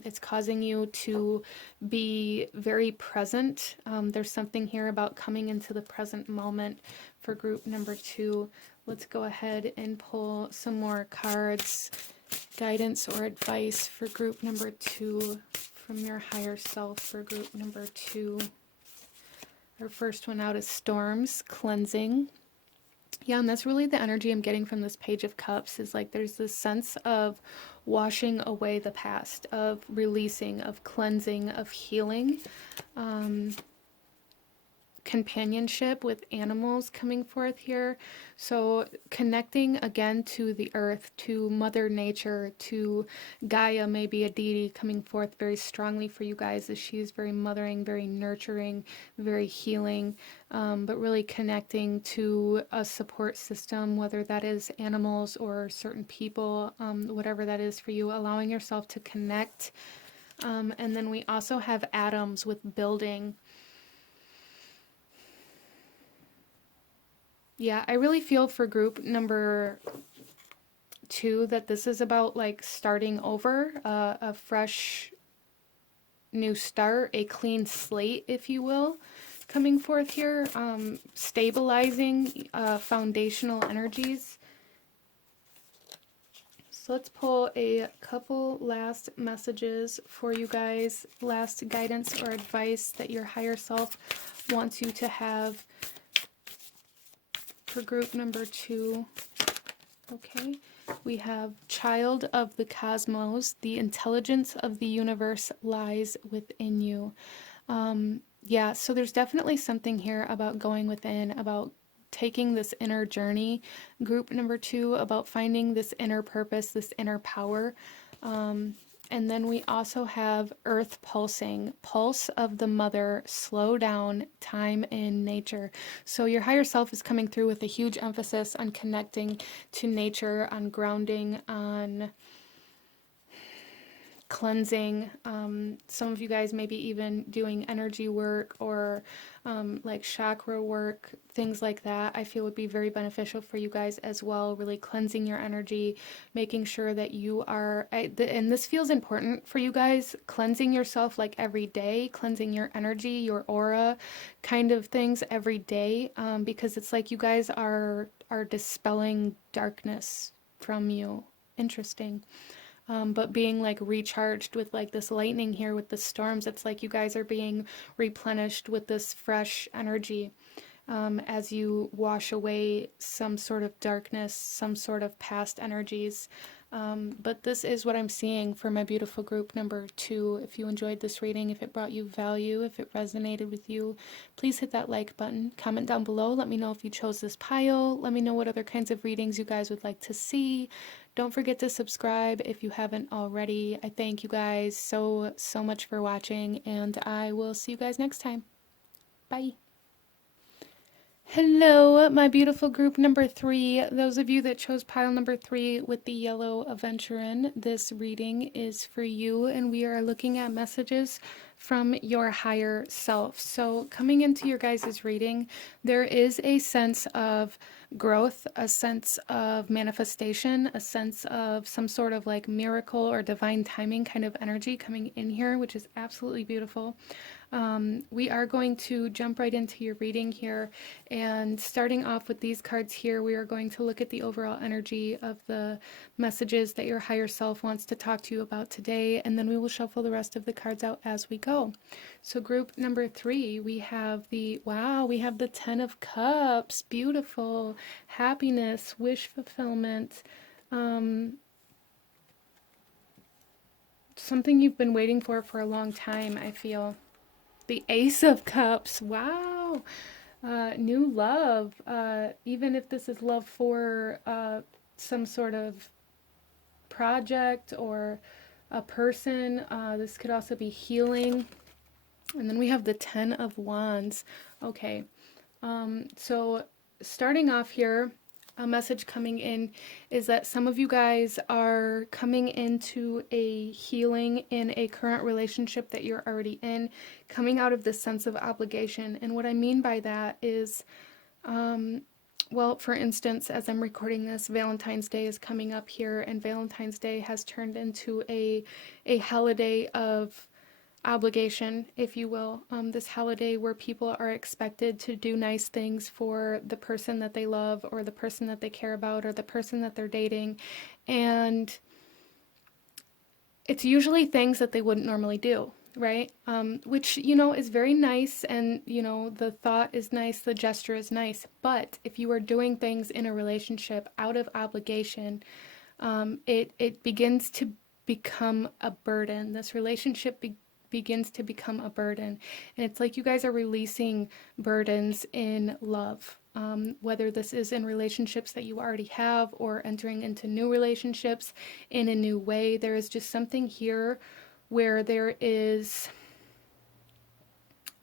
It's causing you to be very present. There's something here about coming into the present moment for group number 2. Let's go ahead and pull some more cards, guidance or advice for group number 2 from your higher self for group number 2. Our first one out is storms, cleansing. Yeah, and that's really the energy I'm getting from this Page of Cups, is like there's this sense of washing away the past, of releasing, of cleansing, of healing. Companionship with animals coming forth here. So connecting again to the earth, to Mother Nature, to Gaia, maybe a deity coming forth very strongly for you guys, as she is very mothering, very nurturing, very healing, but really connecting to a support system, whether that is animals or certain people, whatever that is for you, allowing yourself to connect. And then we also have atoms with building. Yeah, I really feel for group number 2 that this is about like starting over, a fresh new start, a clean slate, if you will, coming forth here, stabilizing foundational energies. So let's pull a couple last messages for you guys, last guidance or advice that your higher self wants you to have for group number 2. Okay, we have child of the cosmos, the intelligence of the universe lies within you. Yeah, so there's definitely something here about going within, about taking this inner journey, group number 2, about finding this inner purpose, this inner power. And then we also have earth pulsing, pulse of the mother, slow down, time in nature. So your higher self is coming through with a huge emphasis on connecting to nature, on grounding, on cleansing. Some of you guys maybe even doing energy work or like chakra work, things like that. I feel would be very beneficial for you guys as well, really cleansing your energy, making sure that you are, and this feels important for you guys, cleansing yourself like every day, cleansing your energy, your aura, kind of things every day, because it's like you guys are dispelling darkness from you. Interesting. But being like recharged with like this lightning here with the storms, it's like you guys are being replenished with this fresh energy as you wash away some sort of darkness, some sort of past energies. But this is what I'm seeing for my beautiful group number 2. If you enjoyed this reading, if it brought you value, if it resonated with you, please hit that like button. Comment down below. Let me know if you chose this pile. Let me know what other kinds of readings you guys would like to see. Don't forget to subscribe if you haven't already. I thank you guys so much for watching, and I will see you guys next time. Bye. Hello, my beautiful group number 3. Those of you that chose pile number 3 with the yellow aventurine, this reading is for you, and we are looking at messages from your higher self. So coming into your guys' reading, there is a sense of growth, a sense of manifestation, a sense of some sort of like miracle or divine timing kind of energy coming in here, which is absolutely beautiful. We are going to jump right into your reading here, and starting off with these cards here, we are going to look at the overall energy of the messages that your higher self wants to talk to you about today, and then we will shuffle the rest of the cards out as we go. So group number 3, we have the, wow, we have the 10 of Cups, beautiful, happiness, wish fulfillment, something you've been waiting for a long time, I feel. The Ace of Cups, wow, new love, even if this is love for some sort of project or a person, this could also be healing. And then we have the 10 of Wands. Okay, so starting off here, a message coming in is that some of you guys are coming into a healing in a current relationship that you're already in, coming out of this sense of obligation. And what I mean by that is, well, for instance, as I'm recording this, Valentine's Day is coming up here, and Valentine's Day has turned into a holiday of obligation, if you will, this holiday where people are expected to do nice things for the person that they love or the person that they care about or the person that they're dating, and it's usually things that they wouldn't normally do, right? Which, you know, is very nice, and, you know, the thought is nice, the gesture is nice, but if you are doing things in a relationship out of obligation, it begins to become a burden. This relationship begins to become a burden. And it's like you guys are releasing burdens in love. Whether this is in relationships that you already have or entering into new relationships in a new way, there is just something here where there is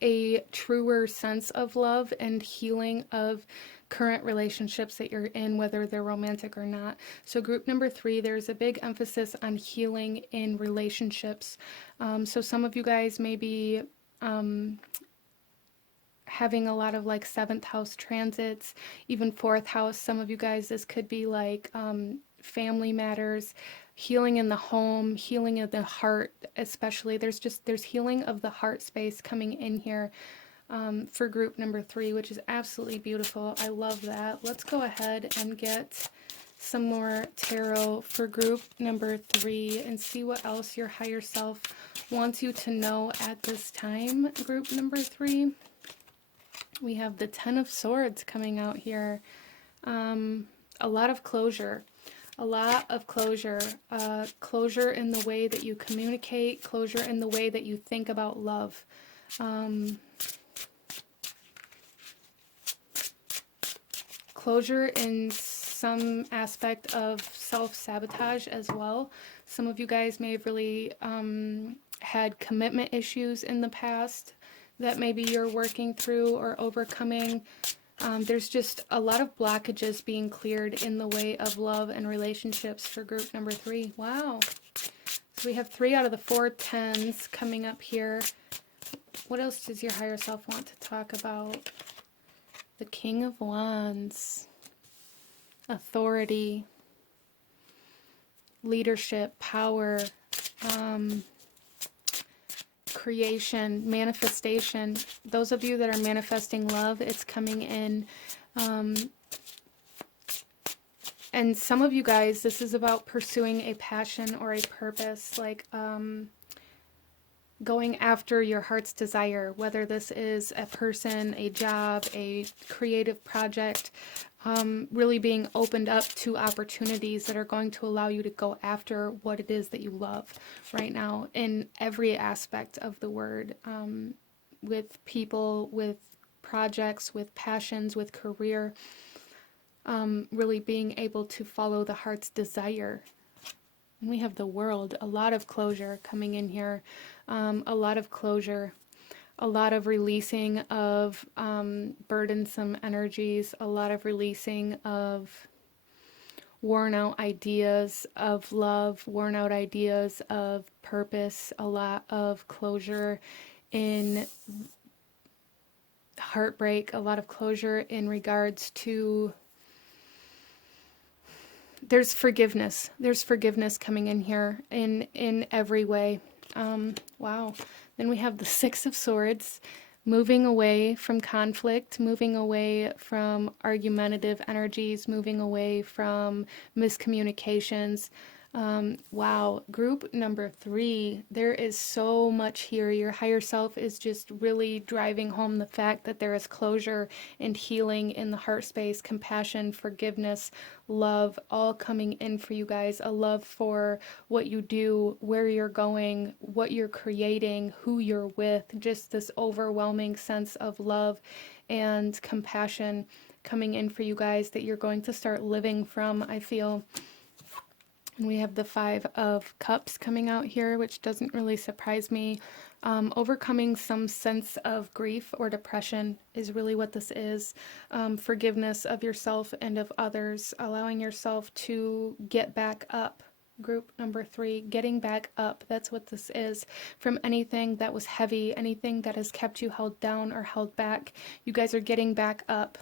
a truer sense of love and healing of current relationships that you're in, whether they're romantic or not. So group number 3, there's a big emphasis on healing in relationships. So some of you guys may be having a lot of like 7th house transits, even 4th house. Some of you guys, this could be like family matters, healing in the home, healing of the heart, especially. There's healing of the heart space coming in here for group number 3, which is absolutely beautiful. I love that. Let's go ahead and get some more tarot for group number 3 and see what else your higher self wants you to know at this time. Group number 3, we have the 10 of Swords coming out here. A lot of closure. A lot of closure. Closure in the way that you communicate, closure in the way that you think about love. Closure in some aspect of self-sabotage as well. Some of you guys may have really had commitment issues in the past that maybe you're working through or overcoming. There's just a lot of blockages being cleared in the way of love and relationships for group number 3. Wow. So we have 3 out of the 4 10s coming up here. What else does your higher self want to talk about? The King of Wands. Authority. Leadership. Power. Creation, manifestation. Those of you that are manifesting love, it's coming in. And some of you guys, this is about pursuing a passion or a purpose. Like, going after your heart's desire, whether this is a person, a job, a creative project, really being opened up to opportunities that are going to allow you to go after what it is that you love right now in every aspect of the word, with people, with projects, with passions, with career, really being able to follow the heart's desire. And we have the world, a lot of closure coming in here, a lot of closure, a lot of releasing of burdensome energies, a lot of releasing of worn out ideas of love, worn out ideas of purpose, a lot of closure in heartbreak, a lot of closure in regards to there's forgiveness. There's forgiveness coming in here in every way. Wow. Then we have the Six of Swords, moving away from conflict, moving away from argumentative energies, moving away from miscommunications. Wow, group number 3, there is so much here. Your higher self is just really driving home the fact that there is closure and healing in the heart space, compassion, forgiveness, love, all coming in for you guys. A love for what you do, where you're going, what you're creating, who you're with, just this overwhelming sense of love and compassion coming in for you guys that you're going to start living from, I feel. And we have the Five of Cups coming out here, which doesn't really surprise me. Overcoming some sense of grief or depression is really what this is. Forgiveness of yourself and of others, allowing yourself to get back up. Group number 3, getting back up. That's what this is. From anything that was heavy, anything that has kept you held down or held back, you guys are getting back up.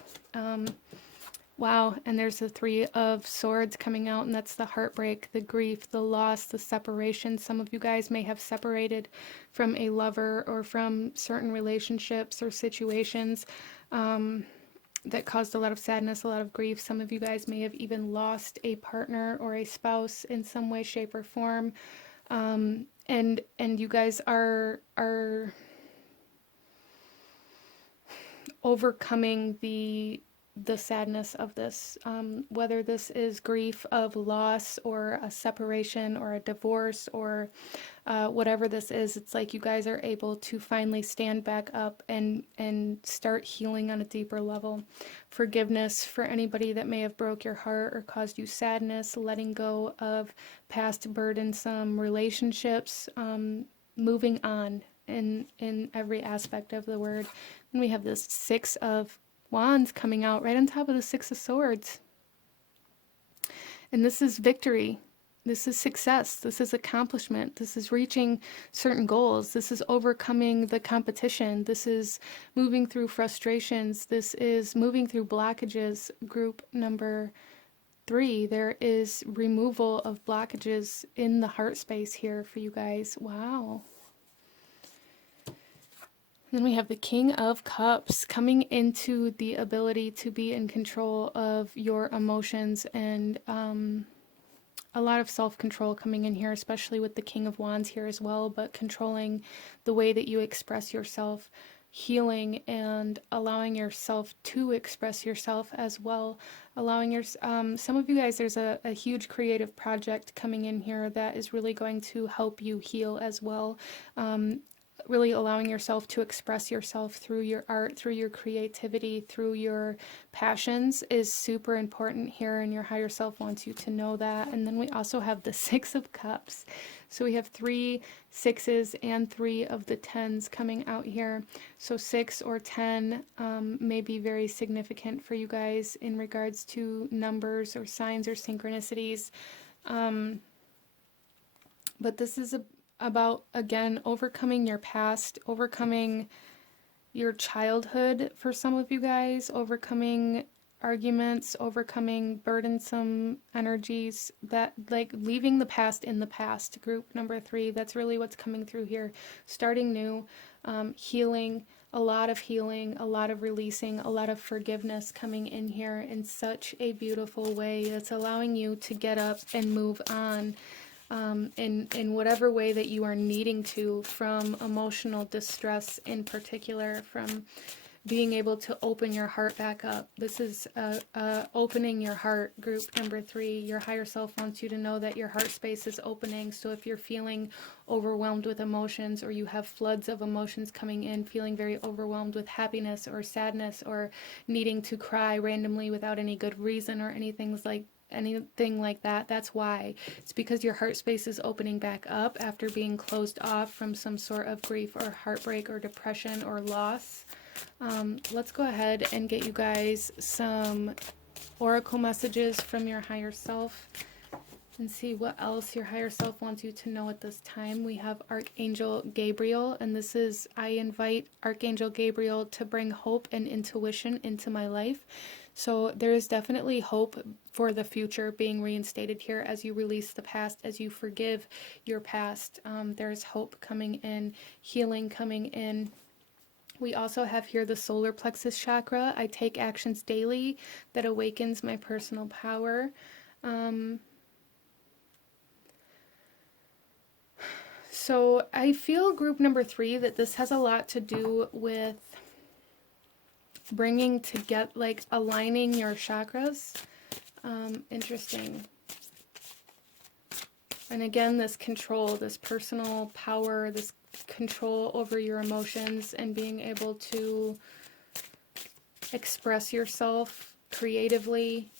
Wow, and there's the Three of Swords coming out, and that's the heartbreak, the grief, the loss, the separation. Some of you guys may have separated from a lover or from certain relationships or situations that caused a lot of sadness, a lot of grief. Some of you guys may have even lost a partner or a spouse in some way, shape, or form. And you guys are overcoming the sadness of this, whether this is grief of loss or a separation or a divorce or whatever this is. It's like you guys are able to finally stand back up and start healing on a deeper level. Forgiveness for anybody that may have broke your heart or caused you sadness, letting go of past burdensome relationships, moving on in every aspect of the word. And we have this Six of Wands coming out right on top of the Six of Swords. And this is victory. This is success. This is accomplishment. This is reaching certain goals. This is overcoming the competition. This is moving through frustrations. This is moving through blockages. Group number 3, there is removal of blockages in the heart space here for you guys. Wow. Then we have the King of Cups coming into the ability to be in control of your emotions and a lot of self-control coming in here, especially with the King of Wands here as well, but controlling the way that you express yourself, healing and allowing yourself to express yourself as well. Allowing your some of you guys, there's a huge creative project coming in here that is really going to help you heal as well. Really allowing yourself to express yourself through your art, through your creativity, through your passions is super important here, and your higher self wants you to know that. And then we also have the Six of Cups. So we have 3 sixes and 3 of the 10s coming out here. So 6 or 10 may be very significant for you guys in regards to numbers or signs or synchronicities. But this is about, again, overcoming your past, overcoming your childhood for some of you guys, overcoming arguments, overcoming burdensome energies, that like leaving the past in the past. Group number 3, that's really what's coming through here. Starting new, healing, a lot of healing, a lot of releasing, a lot of forgiveness coming in here in such a beautiful way that's allowing you to get up and move on. in whatever way that you are needing to, from emotional distress in particular, from being able to open your heart back up. This is opening your heart, group number 3. Your higher self wants you to know that your heart space is opening. So if you're feeling overwhelmed with emotions, or you have floods of emotions coming in, feeling very overwhelmed with happiness or sadness, or needing to cry randomly without any good reason or anything like that, that's why. It's because your heart space is opening back up after being closed off from some sort of grief or heartbreak or depression or loss. Let's go ahead and get you guys some oracle messages from your higher self and see what else your higher self wants you to know at this time. We have Archangel Gabriel, and this is, I invite Archangel Gabriel to bring hope and intuition into my life. So there is definitely hope for the future being reinstated here as you release the past, as you forgive your past. There's hope coming in, healing coming in. We also have here the solar plexus chakra. I take actions daily that awakens my personal power. So I feel, group number 3, that this has a lot to do with bringing to get, like, aligning your chakras. Interesting. And again, this control, this personal power, this control over your emotions, and being able to express yourself creatively.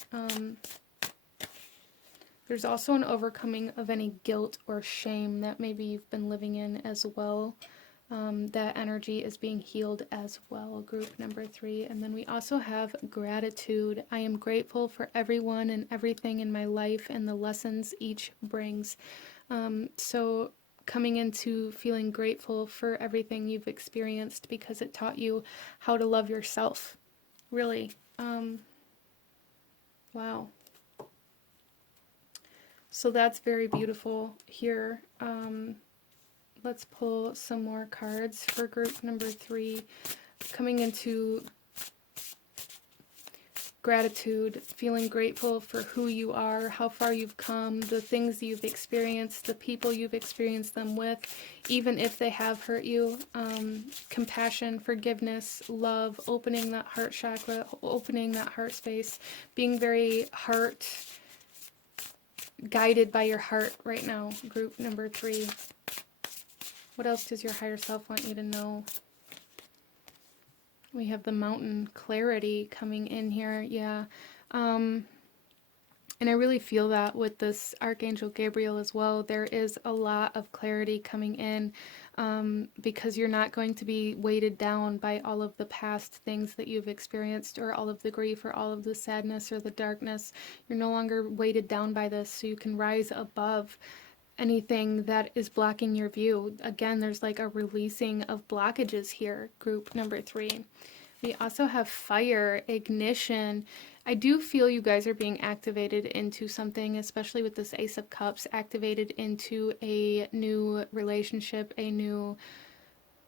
There's also an overcoming of any guilt or shame that maybe you've been living in as well. That energy is being healed as well, group number 3. And then we also have gratitude. I am grateful for everyone and everything in my life and the lessons each brings. So coming into feeling grateful for everything you've experienced, because it taught you how to love yourself. Really. Wow. So that's very beautiful here. Let's pull some more cards for group number 3. Coming into gratitude, feeling grateful for who you are, how far you've come, the things you've experienced, the people you've experienced them with, even if they have hurt you. Compassion, forgiveness, love, opening that heart chakra, opening that heart space, being very heart guided by your heart right now, group number 3. What else does your higher self want you to know? We have the mountain, clarity coming in here. Yeah. And I really feel that with this Archangel Gabriel as well. There is a lot of clarity coming in, because you're not going to be weighted down by all of the past things that you've experienced, or all of the grief, or all of the sadness, or the darkness. You're no longer weighted down by this, so you can rise above anything that is blocking your view. Again, there's like a releasing of blockages here, group number 3. We also have fire, ignition. I do feel you guys are being activated into something, especially with this Ace of Cups, activated into a new relationship, a new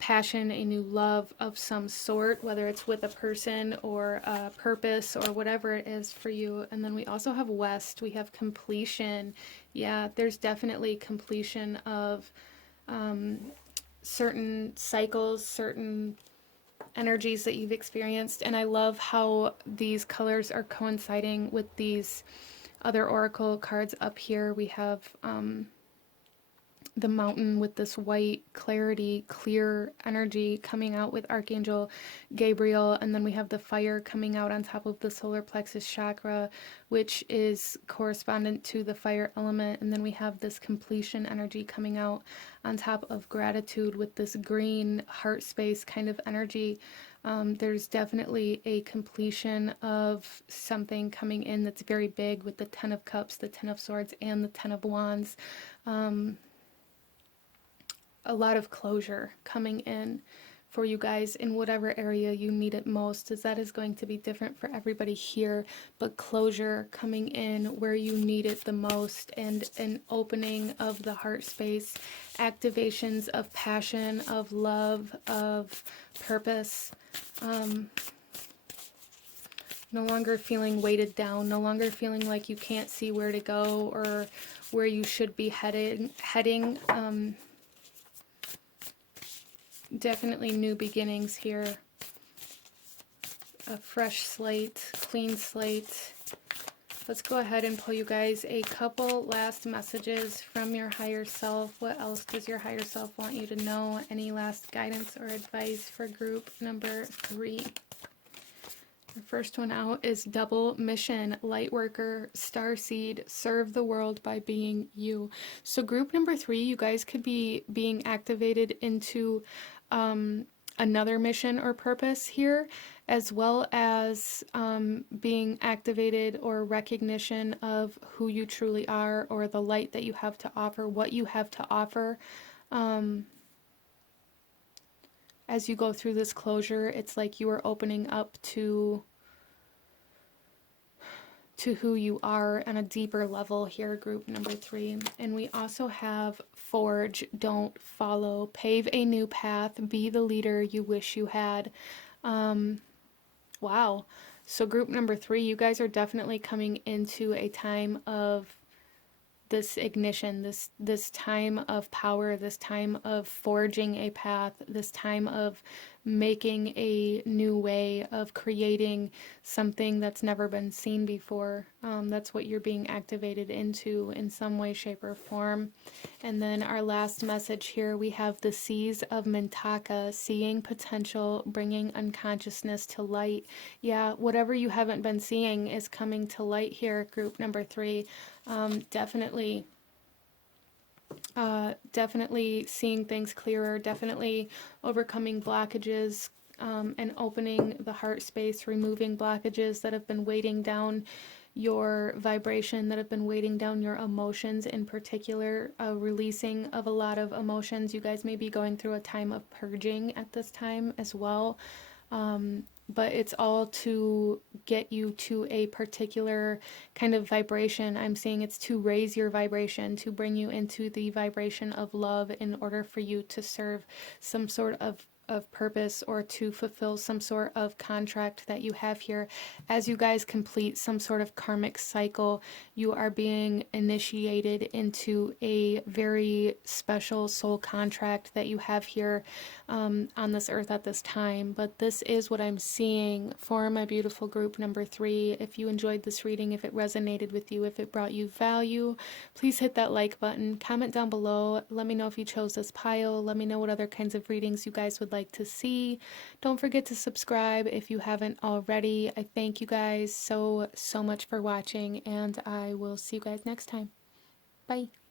passion, a new love of some sort, whether it's with a person or a purpose or whatever it is for you. And then we also have West. We have completion. Yeah, there's definitely completion of certain cycles, certain energies that you've experienced. And I love how these colors are coinciding with these other oracle cards up here. We have the mountain with this white clarity, clear energy coming out with Archangel Gabriel, and then we have the fire coming out on top of the solar plexus chakra, which is correspondent to the fire element, and then we have this completion energy coming out on top of gratitude with this green heart space kind of energy. There's definitely a completion of something coming in that's very big with the 10 of Cups, the 10 of Swords, and the 10 of Wands. A lot of closure coming in for you guys in whatever area you need it most, as that is going to be different for everybody here, but closure coming in where you need it the most, and an opening of the heart space, activations of passion, of love, of purpose. No longer feeling weighted down, no longer feeling like you can't see where to go or where you should be heading. Definitely new beginnings here. A fresh slate, clean slate. Let's go ahead and pull you guys a couple last messages from your higher self. What else does your higher self want you to know? Any last guidance or advice for group number 3? The first one out is double mission, light worker, starseed, serve the world by being you. So group number 3, you guys could be being activated into another mission or purpose here, as well as being activated or recognition of who you truly are, or the light that you have to offer, what you have to offer. As you go through this closure, it's like you are opening up to who you are on a deeper level here, group number 3. And we also have forge, don't follow, pave a new path, be the leader you wish you had. Wow. So group number 3, you guys are definitely coming into a time of this ignition, this time of power, this time of forging a path, this time of making a new way, of creating something that's never been seen before. That's what you're being activated into in some way, shape, or form. And then our last message here, we have the seas of Mintaka, seeing potential, bringing unconsciousness to light. Yeah, whatever you haven't been seeing is coming to light here, group number 3. Definitely seeing things clearer, definitely overcoming blockages, and opening the heart space, removing blockages that have been weighting down your vibration, that have been weighting down your emotions in particular, releasing of a lot of emotions. You guys may be going through a time of purging at this time as well. But it's all to get you to a particular kind of vibration. I'm seeing it's to raise your vibration, to bring you into the vibration of love in order for you to serve some sort of purpose, or to fulfill some sort of contract that you have here. As you guys complete some sort of karmic cycle, you are being initiated into a very special soul contract that you have here on this earth at this time. But this is what I'm seeing for my beautiful group number 3. If you enjoyed this reading, if it resonated with you, if it brought you value, please hit that like button, comment down below, let me know if you chose this pile, let me know what other kinds of readings you guys would like to see. Don't forget to subscribe if you haven't already. I thank you guys so much for watching, and I will see you guys next time. Bye.